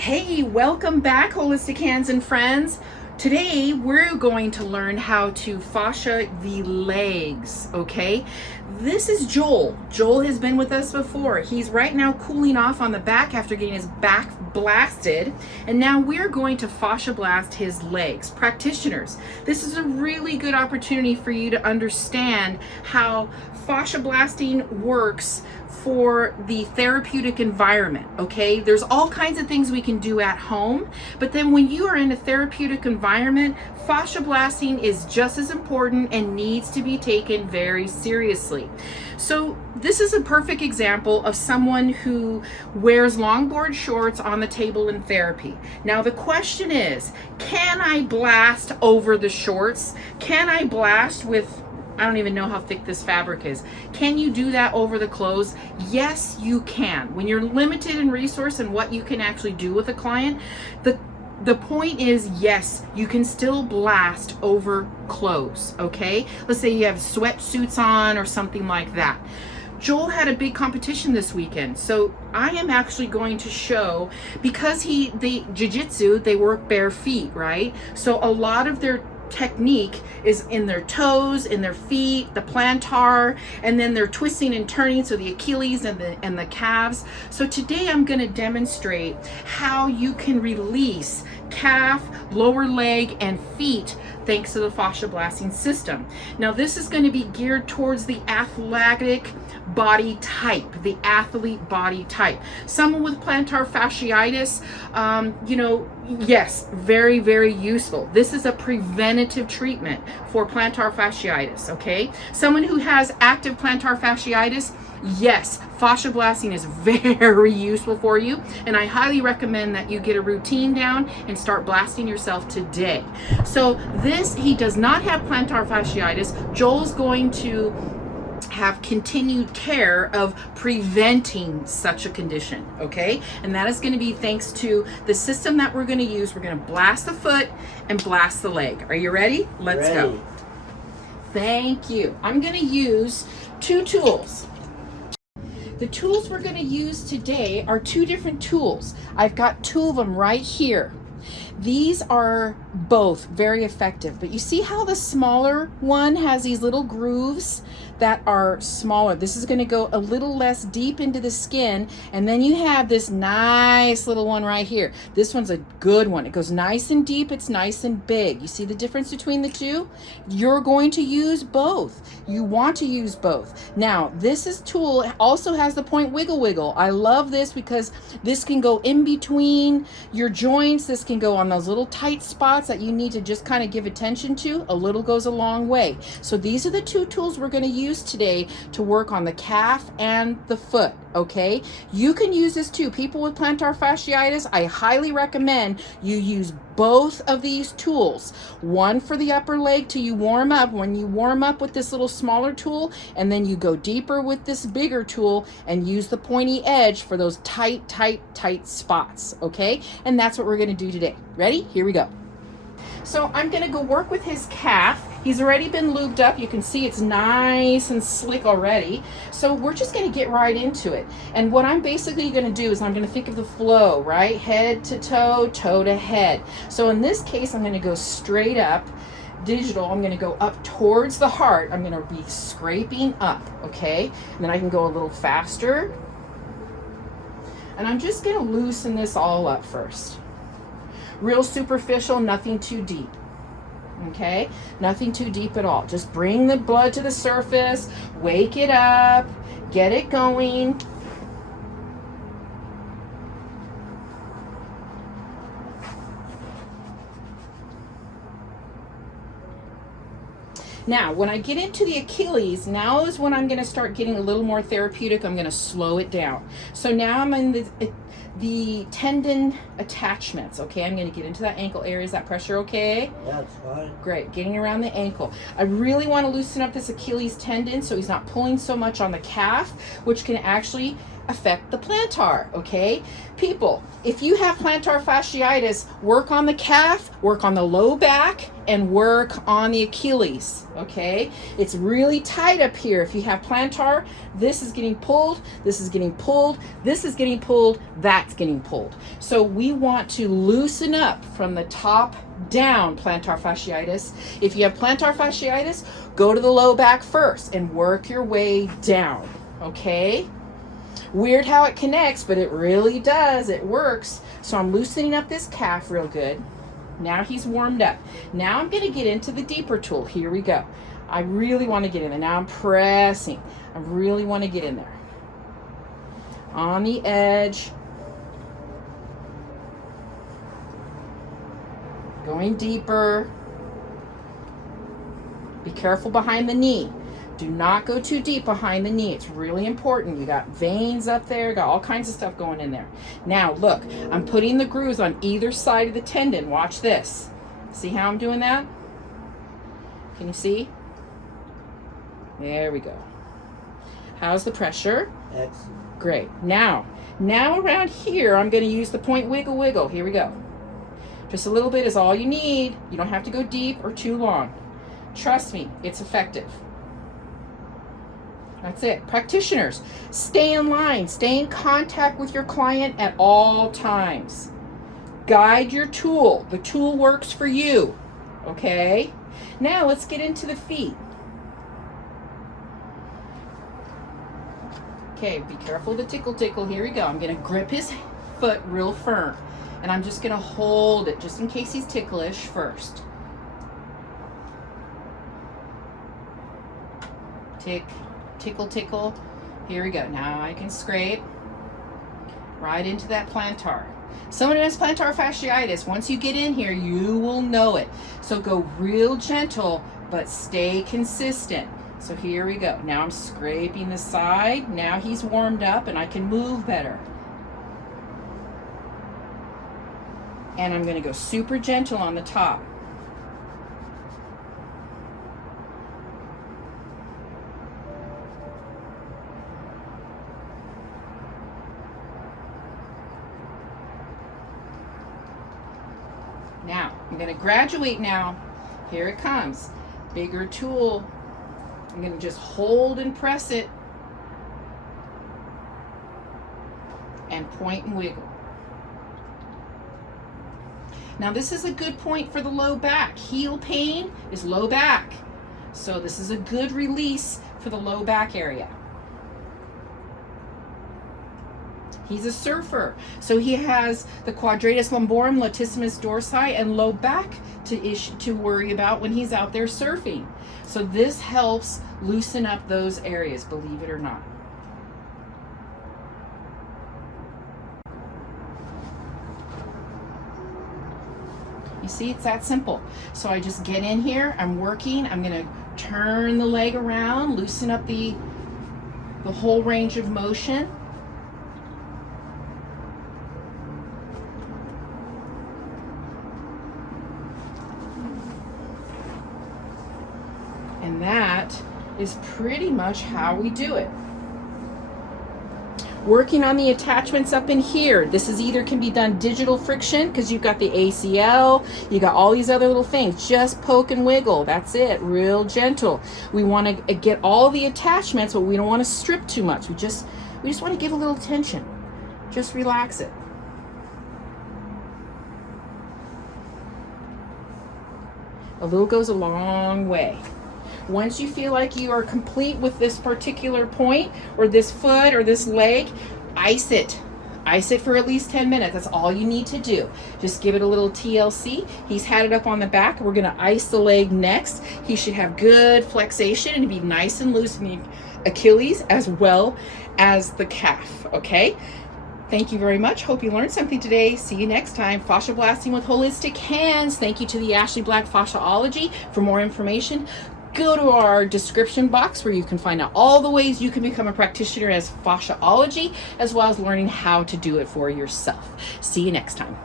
Hey, welcome back, holistic hands and friends. Today we're going to learn how to fascia the legs, okay? This is Joel. Joel has been with us before. He's right now cooling off on the back after getting his back blasted, and now we're going to fascia blast his legs. Practitioners, this is a really good opportunity for you to understand how fascia blasting works for the therapeutic environment, okay? There's all kinds of things we can do at home, but then when you are in a therapeutic environment, fascia blasting is just as important and needs to be taken very seriously. So this is a perfect example of someone who wears longboard shorts on the table in therapy. Now the question is, can I blast over the shorts? Can I blast with, I don't even know how thick this fabric is. Can you do that over the clothes? Yes, you can. When you're limited in resource and what you can actually do with a client, the point is, yes, you can still blast over clothes, okay? Let's say you have sweatsuits on or something like that. Joel had a big competition this weekend, so I am actually going to show, because they jiu-jitsu, they work bare feet, right? So a lot of their technique is in their toes, in their feet, the plantar, and then they're twisting and turning, so the Achilles and the calves. So today I'm going to demonstrate how you can release calf, lower leg, and feet thanks to the fascia blasting system. Now this is going to be geared towards the athletic body type, the athlete body type. Someone with plantar fasciitis, yes, very, very useful. This is a preventative treatment for plantar fasciitis, okay? Someone who has active plantar fasciitis, yes, fascia blasting is very useful for you, and I highly recommend that you get a routine down and start blasting yourself today. So he does not have plantar fasciitis. Joel's going to have continued care of preventing such a condition, okay? And that is going to be thanks to the system that we're going to use. We're going to blast the foot and blast the leg. Are you ready? Let's go. Thank you. I'm going to use two tools. The tools we're going to use today are two different tools. I've got two of them right here. These are both very effective, but you see how the smaller one has these little grooves that are smaller. This is going to go a little less deep into the skin, and then you have this nice little one right here. This one's a good one. It goes nice and deep, it's nice and big. You see the difference between the two? You're going to use both. You want to use both. Now, this tool also has the point wiggle wiggle. I love this because this can go in between your joints. This can go on those little tight spots that you need to just kind of give attention to. A little goes a long way. So these are the two tools we're going to use today to work on the calf and the foot, okay? You can use this too. People with plantar fasciitis, I highly recommend you use both of these tools. One for the upper leg till you warm up. When you warm up with this little smaller tool, and then you go deeper with this bigger tool and use the pointy edge for those tight, tight, tight spots, okay? And that's what we're gonna do today. Ready? Here we go. So I'm gonna go work with his calf. He's already been lubed up. You can see it's nice and slick already. So we're just gonna get right into it. And what I'm basically gonna do is I'm gonna think of the flow, right? Head to toe, toe to head. So in this case, I'm gonna go straight up, digital. I'm gonna go up towards the heart. I'm gonna be scraping up, okay? And then I can go a little faster. And I'm just gonna loosen this all up first. Real superficial, nothing too deep. Okay, nothing too deep at all. Just bring the blood to the surface, wake it up, get it going. Now, when I get into the Achilles, now is when I'm going to start getting a little more therapeutic. I'm going to slow it down. So now I'm in the tendon attachments, okay? I'm going to get into that ankle area. Is that pressure okay? That's fine. Great, getting around the ankle. I really want to loosen up this Achilles tendon so he's not pulling so much on the calf, which can actually affect the plantar, okay? People, if you have plantar fasciitis, work on the calf, work on the low back, and work on the Achilles, okay? It's really tight up here. If you have plantar, this is getting pulled, this is getting pulled, this is getting pulled, that's getting pulled. So we want to loosen up from the top down plantar fasciitis. If you have plantar fasciitis, go to the low back first and work your way down, okay? Weird how it connects, but it really does. It works. So I'm loosening up this calf real good. Now he's warmed up. Now I'm going to get into the deeper tool. Here we go. I really want to get in there. Now I'm pressing. I really want to get in there. On the edge. Going deeper. Be careful behind the knee. Do not go too deep behind the knee. It's really important. You got veins up there, got all kinds of stuff going in there. Now look, I'm putting the grooves on either side of the tendon. Watch this. See how I'm doing that? Can you see? There we go. How's the pressure? Excellent. Great. Now around here, I'm going to use the point wiggle wiggle. Here we go. Just a little bit is all you need. You don't have to go deep or too long. Trust me, it's effective. That's it. Practitioners, stay in line. Stay in contact with your client at all times. Guide your tool. The tool works for you. Okay? Now let's get into the feet. Okay, be careful of the tickle tickle. Here we go. I'm going to grip his foot real firm. And I'm just going to hold it just in case he's ticklish first. Tickle, tickle. Here we go. Now I can scrape right into that plantar. Someone who has plantar fasciitis, once you get in here, you will know it. So go real gentle, but stay consistent. So here we go. Now I'm scraping the side. Now he's warmed up and I can move better. And I'm going to go super gentle on the top. Now, I'm going to graduate now. Here it comes. Bigger tool. I'm going to just hold and press it. And point and wiggle. Now this is a good point for the low back. Heel pain is low back. So this is a good release for the low back area. He's a surfer, so he has the quadratus lumborum, latissimus dorsi, and low back to worry about when he's out there surfing. So this helps loosen up those areas, believe it or not. You see, it's that simple. So I just get in here, I'm working, I'm gonna turn the leg around, loosen up the whole range of motion. And that is pretty much how we do it. Working on the attachments up in here. This is either can be done digital friction because you've got the ACL, you got all these other little things. Just poke and wiggle. That's it. Real gentle. We want to get all the attachments, but we don't want to strip too much. We just want to give a little tension. Just relax it. A little goes a long way. Once you feel like you are complete with this particular point or this foot or this leg, ice it. Ice it for at least 10 minutes. That's all you need to do. Just give it a little TLC. He's had it up on the back. We're going to ice the leg next. He should have good flexation and be nice and loose in the Achilles as well as the calf. Okay? Thank you very much. Hope you learned something today. See you next time. Fascia blasting with holistic hands. Thank you to the Ashley Black Fasciaology. For more information, go to our description box where you can find out all the ways you can become a practitioner as fasciaology, as well as learning how to do it for yourself. See you next time.